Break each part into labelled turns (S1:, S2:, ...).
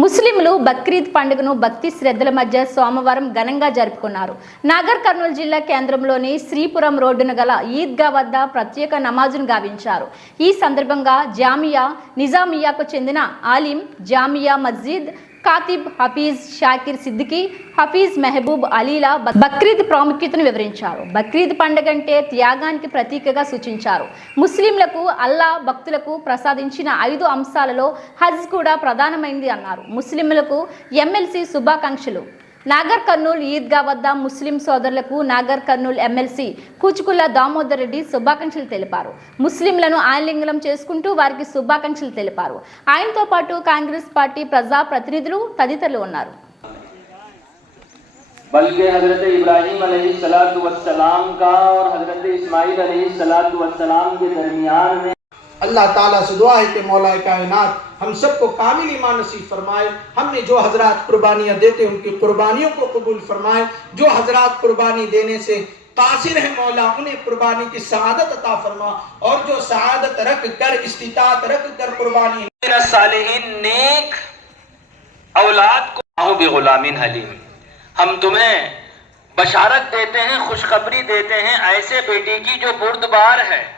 S1: ముస్లింలు బక్రీద్ పండుగను భక్తి శ్రద్ధల మధ్య సోమవారం ఘనంగా జరుపుకున్నారు. నాగర్ కర్నూలు జిల్లా కేంద్రంలోని శ్రీపురం రోడ్డున గల ఈద్గా వద్ద ప్రత్యేక నమాజును గావించారు. ఈ సందర్భంగా జామియా నిజామియాకు చెందిన ఆలిం జామియా మస్జిద్ కాతిబ్ హఫీజ్ షాకిర్ సిద్దికి హఫీజ్ మెహబూబ్ అలీలా బక్రీద్ ప్రాముఖ్యతను వివరించారు. బక్రీద్ పండుగ అంటే త్యాగానికి ప్రతీకగా సూచించారు. ముస్లింలకు అల్లా భక్తులకు ప్రసాదించిన ఐదు అంశాలలో హజ్ కూడా ప్రధానమైంది అన్నారు. ముస్లింలకు ఎమ్మెల్సీ శుభాకాంక్షలు. నాగర్ కర్నూల్ ఈద్గా వద్ద ముస్లిం సోదరులకు నాగర్ కర్నూల్ ఎమ్మెల్సీ కూచుకుల్ల దామోదర్ రెడ్డి శుభాకాంక్షలు తెలిపారు ముస్లింలను ఆలింగనం చేసుకుంటూ వారికి శుభాకాంక్షలు తెలిపారు ఆయనతో పాటు కాంగ్రెస్ పార్టీ ప్రజా ప్రతినిధులు తదితరులు ఉన్నారు
S2: बल्कि हजरत इब्राहीम सलाम का और हजरत इस्माईल सलाम के दरमियान में
S3: اللہ تعالیٰ سے دعا ہے کہ مولا کائنات ہم سب کو کامل ایمان نصیب فرمائے۔ ہم نے جو حضرات قربانیاں دیتے ان کی قربانیوں کو قبول فرمائے۔ جو حضرات قربانی دینے سے قاصر ہے مولا، انہیں قربانی کی سعادت عطا فرما۔ اور جو سعادت رکھ کر، استطاعت رکھ کر قربانی۔ میرا
S2: صالحین نیک اولاد کو غلامین حلیم۔ ہم تمہیں بشارت دیتے ہیں، خوشخبری دیتے ہیں، ایسے بیٹی کی جو بردبار ہے۔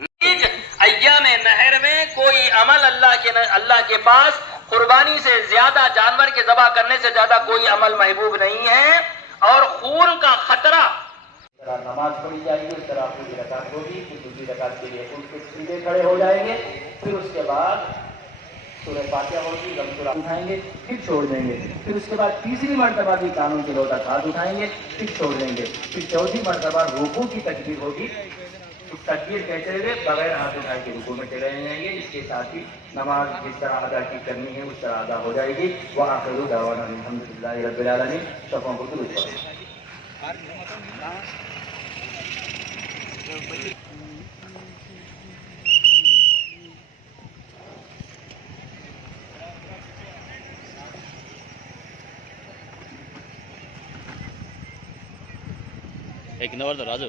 S2: نیج ایام نہر میں کوئی عمل اللہ کے اللہ کے پاس قربانی سے زیادہ جانور کے ذبح کرنے سے زیادہ کوئی عمل محبوب نہیں ہے اور خون کا خطرہ
S4: نماز پڑھی جائے گی اس طرح پوری رکعت ہوگی، پھر دوسری رکعت کے لیے
S2: ان
S4: کے
S2: سیدھے
S4: کھڑے
S2: ہو جائیں
S4: گے۔
S2: پھر
S4: اس کے بعد
S2: سورہ
S4: پاتیا
S2: ہوگی،
S4: غم سورا اٹھائیں گے، پھر چھوڑ دیں گے۔ پھر اس کے بعد تیسری مرتبہ
S2: بھی
S4: قانون
S2: کے
S4: لوٹا ہاتھ اٹھائیں گے،
S2: پھر
S4: چھوڑ
S2: دیں
S4: گے۔ پھر چوتھی مرتبہ روکو کی تکبیر ہوگی تو تکبیر کہتے ہوئے بغیر ہاتھ اٹھائے کے رکو میں چلے جائیں گے اس کے ساتھ ہی نماز جس طرح ادا کی کرنی ہے، اس طرح ادا ہو جائے گی۔ وہ آخر دعوانا الحمد للہ رب العالمین۔ صفوں کو درست کریں
S2: ایک نمبر تو راجو۔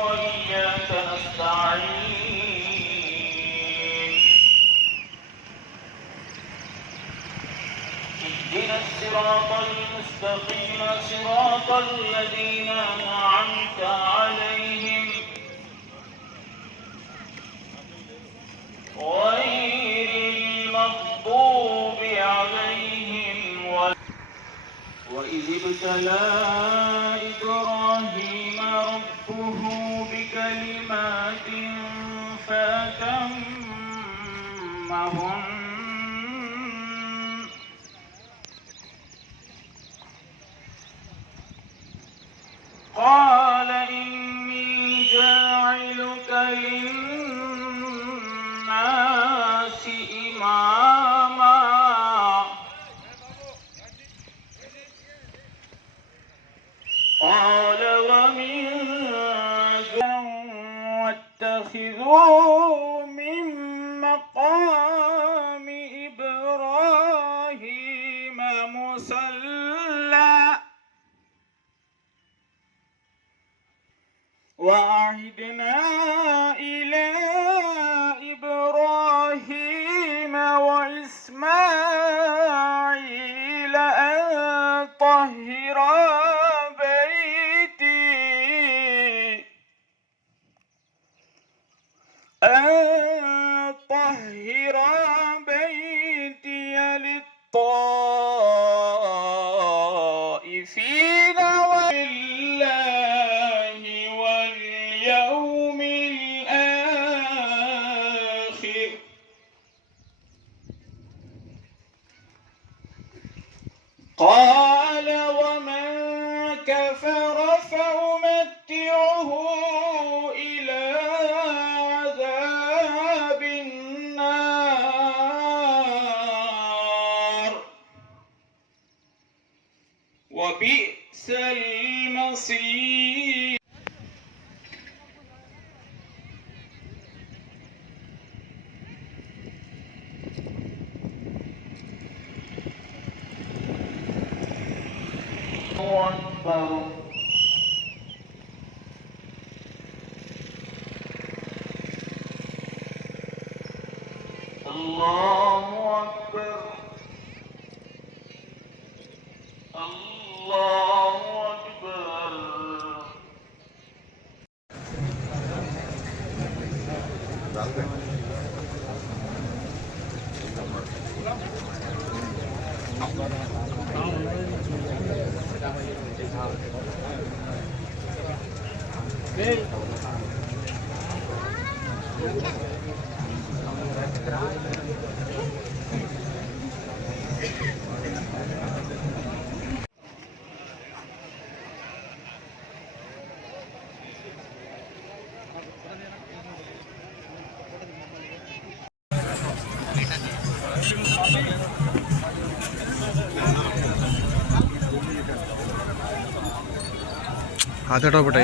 S5: الصراط المستقيم صراط الذين أنعمت عليهم. غير المغضوب عليهم وإذ ابتلى قال إني جاعلك للناس إماما. قال ومن واتخذوا من مقام إبراهيم مصلى وعهدنا قال ومن كفر فأمتعه إلى عذاب النار. وبئس المصير. vào الله أكبر الله أكبر Thank you.
S3: അതോടൊപ്പട്ടെ